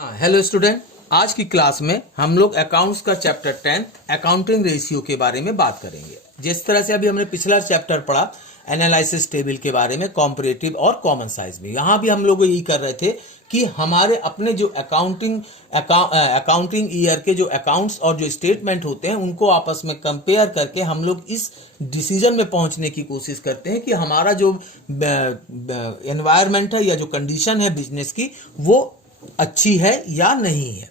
Hello student, आज की class में हम लोग अकाउंट्स का चैप्टर 10 अकाउंटिंग रेशियो के बारे में बात करेंगे। जिस तरह से अभी हमने पिछला चैप्टर पढ़ा एनालिसिस टेबल के बारे में, कॉम्परेटिव और कॉमन साइज में, यहाँ भी हम लोग यही कर रहे थे कि हमारे अपने जो अकाउंटिंग ईयर के जो अकाउंट्स और जो स्टेटमेंट होते हैं उनको आपस में कंपेयर करके हम लोग इस डिसीजन में पहुंचने की कोशिश करते हैं कि हमारा जो एनवायरनमेंट है या जो कंडीशन है बिजनेस की वो अच्छी है या नहीं है।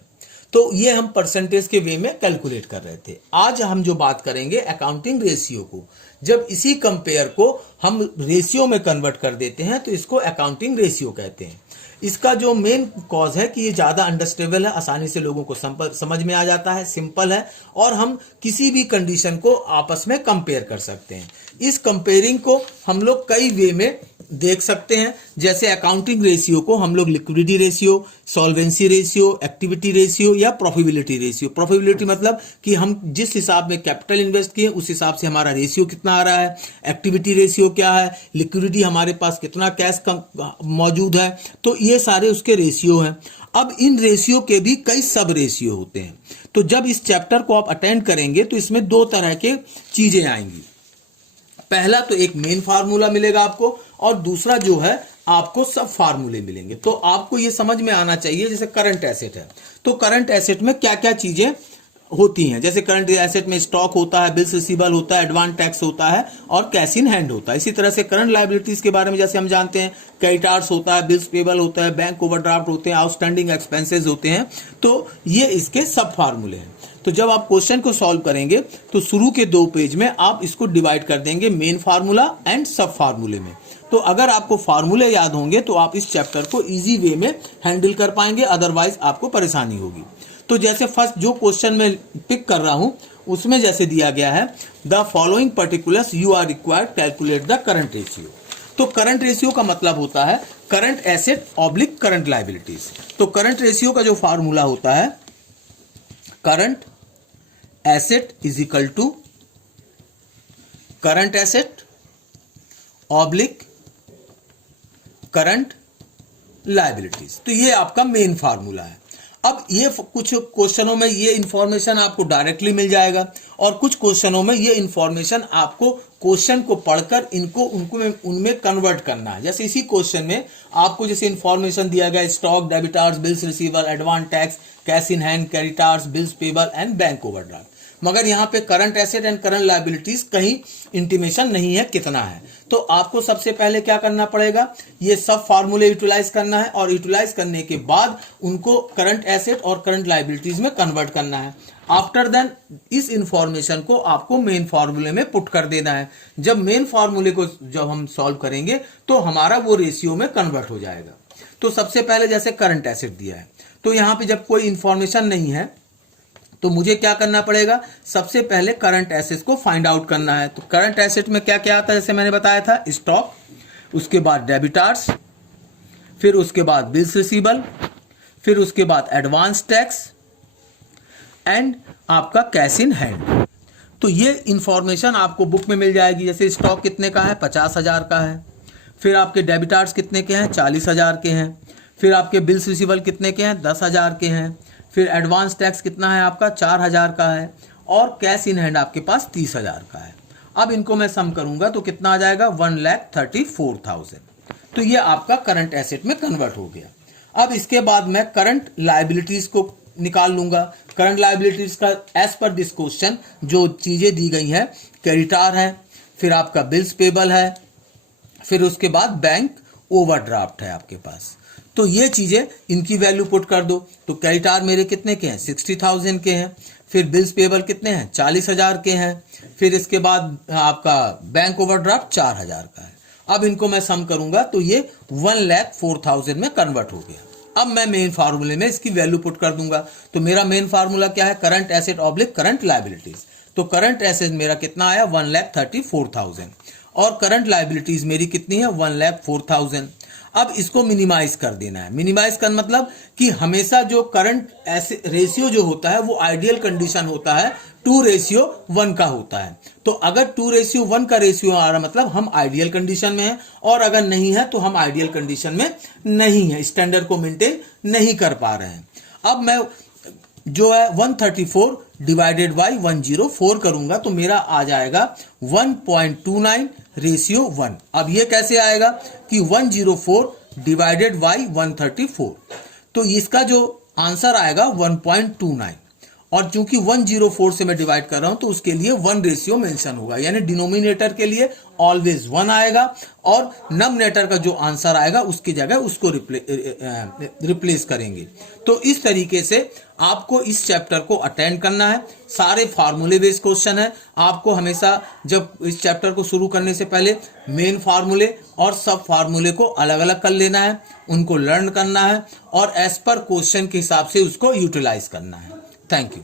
तो ये हम परसेंटेज के वे में कैलकुलेट कर रहे थे। आज हम जो बात करेंगे अकाउंटिंग रेशियो को, जब इसी कंपेयर को हम रेशियो में कन्वर्ट कर देते हैं तो इसको अकाउंटिंग रेशियो कहते हैं। इसका जो मेन कॉज है कि ये ज़्यादा अंडरस्टेबल है, आसानी से लोगों को समझ में आ जाता है, सिंपल है और हम किसी भी कंडीशन को आपस में कंपेयर कर सकते हैं। इस कंपेयरिंग को हम लोग कई वे में देख सकते हैं। जैसे अकाउंटिंग रेशियो को हम लोग liquidity ratio, solvency ratio, activity ratio या प्रॉफिटेबिलिटी रेशियो। प्रॉफिटेबिलिटी मतलब कि हम जिस हिसाब में कैपिटल इन्वेस्ट किए उस हिसाब से हमारा रेशियो कितना आ रहा है। एक्टिविटी रेशियो क्या है, लिक्विडिटी हमारे पास कितना कैश मौजूद है। तो ये सारे उसके रेशियो हैं। अब इन रेशियो के भी कई सब रेशियो होते हैं। तो जब इस चैप्टर को आप अटेंड करेंगे तो इसमें दो तरह के चीजें आएंगी। पहला तो एक मेन फार्मूला मिलेगा आपको और दूसरा जो है आपको सब फार्मूले मिलेंगे। तो आपको ये समझ में आना चाहिए, जैसे करंट एसेट है तो करंट एसेट में क्या क्या चीजें होती हैं। जैसे करंट एसेट में स्टॉक होता है, बिल्स रिसीवेबल होता है, एडवांस टैक्स होता है और कैश इन हैंड होता है। इसी तरह से करंट लायबिलिटीज के बारे में जैसे हम जानते हैं क्रेडिटर्स होता है, बिल्स पेबल होता है, बैंक ओवरड्राफ्ट होते हैं, आउटस्टैंडिंग एक्सपेंसेस होते हैं। तो ये इसके सब फार्मूले हैं। तो जब आप क्वेश्चन को सॉल्व करेंगे तो शुरू के 2 पेज में आप इसको डिवाइड कर देंगे मेन फार्मूला एंड सब फार्मूले में। तो अगर आपको फार्मूले याद होंगे तो आप इस चैप्टर को इजी वे में हैंडल कर पाएंगे, अदरवाइज आपको परेशानी होगी। तो जैसे फर्स्ट जो क्वेश्चन में पिक कर रहा हूं उसमें जैसे दिया गया है, the following particulars you are required calculate the current ratio. तो करंट रेशियो का मतलब होता है current asset oblique current liabilities. तो करंट रेशियो का जो फार्मूला होता है, current asset is equal to current asset oblique current liabilities. तो ये आपका मेन फार्मूला है। अब ये कुछ क्वेश्चनों में ये इंफॉर्मेशन आपको डायरेक्टली मिल जाएगा और कुछ क्वेश्चनों में ये इंफॉर्मेशन आपको क्वेश्चन को पढ़कर उनमें कन्वर्ट करना है। जैसे इसी क्वेश्चन में आपको जैसे इंफॉर्मेशन दिया गया stock, debtors, bills receivable, advance tax, cash in hand, creditors, bills payable and bank overdraft, मगर यहाँ पे current asset and current liabilities कहीं इंटीमेशन नहीं है कितना है। तो आपको सबसे पहले क्या करना पड़ेगा, ये सब फार्मूले यूटिलाइज करना है और यूटिलाइज करने के बाद उनको करंट एसेट और करंट लायबिलिटीज में कन्वर्ट करना है। आफ्टर देन इस इंफॉर्मेशन को आपको मेन फार्मूले में पुट कर देना है। जब मेन फार्मूले को जब हम सॉल्व करेंगे तो हमारा वो रेशियो में कन्वर्ट हो जाएगा। तो सबसे पहले जैसे करंट एसेट दिया है तो यहाँ पे जब कोई इंफॉर्मेशन नहीं है तो मुझे क्या करना पड़ेगा, सबसे पहले करंट एसेट को फाइंड आउट करना है। तो करंट एसेट में क्या क्या आता है, जैसे मैंने बताया था स्टॉक, उसके बाद डेबिटर्स, फिर उसके बाद बिल्स रिसीवेबल, फिर उसके बाद एडवांस टैक्स एंड आपका कैश इन हैंड। तो ये इंफॉर्मेशन आपको बुक में मिल जाएगी। जैसे स्टॉक कितने का है, 50,000 का है। फिर आपके डेबिटर्स कितने के हैं, 40,000 के हैं। फिर आपके बिल्स रिसीवेबल कितने के हैं, 10,000 के हैं। फिर एडवांस टैक्स कितना है आपका, 4,000 का है। और कैश इन हैंड आपके पास 30,000 का है। अब इनको मैं सम करूंगा तो कितना आ जाएगा, 1,34,000। तो ये आपका करंट एसेट में कन्वर्ट हो गया। अब इसके बाद मैं करंट लायबिलिटीज को निकाल लूंगा। करंट लायबिलिटीज का एज पर दिस क्वेश्चन जो चीजें दी गई है, क्रेडिटर है, फिर आपका बिल्स पेबल है, फिर उसके बाद बैंक ओवरड्राफ्ट है आपके पास। तो ये चीजें इनकी वैल्यू पुट कर दो। तो क्रेडिटर मेरे कितने के हैं, 60,000 के हैं। फिर बिल्स पेबल कितने हैं, 40,000 के हैं। फिर इसके बाद आपका बैंक ओवरड्राफ्ट 4,000 का है। अब इनको मैं सम करूंगा तो ये 1,04,000 में कन्वर्ट हो गया। अब मैं मेन फार्मूले में इसकी वैल्यू पुट कर दूंगा। तो मेरा मेन फार्मूला क्या है, current asset oblique current liabilities. तो करंट एसेट मेरा कितना आया, 1,34,000 और करंट लायबिलिटीज मेरी कितनी है, 1,04,000। अब इसको मिनिमाइज कर देना है। मिनिमाइज का मतलब कि हमेशा जो करंट रेशियो जो होता है वो आइडियल कंडीशन होता है 2:1 का होता है। तो अगर 2:1 का रेशियो आ रहा मतलब हम आइडियल कंडीशन में हैं, और अगर नहीं है तो हम आइडियल कंडीशन में नहीं है, स्टैंडर्ड को मेंटेन नहीं कर पा रहे हैं। अब मैं जो है 134 डिवाइडेड बाई 104 करूंगा तो मेरा आ जाएगा 1.29 रेशियो 1। अब ये कैसे आएगा कि 104 डिवाइडेड बाई 134, तो इसका जो आंसर आएगा 1.29, और चूंकि 104 से मैं डिवाइड कर रहा हूं तो उसके लिए 1 रेशियो मेंशन होगा, यानी डिनोमिनेटर के लिए ऑलवेज 1 आएगा और नमनेटर का जो आंसर आएगा उसकी जगह उसको रिप्लेस करेंगे। तो इस तरीके से आपको इस चैप्टर को अटेंड करना है। सारे फार्मूले बेस्ड क्वेश्चन है। आपको हमेशा जब इस चैप्टर को शुरू करने से पहले मेन फार्मूले और सब फार्मूले को अलग अलग कर लेना है, उनको लर्न करना है और एज पर क्वेश्चन के हिसाब से उसको यूटिलाइज करना है। Thank you.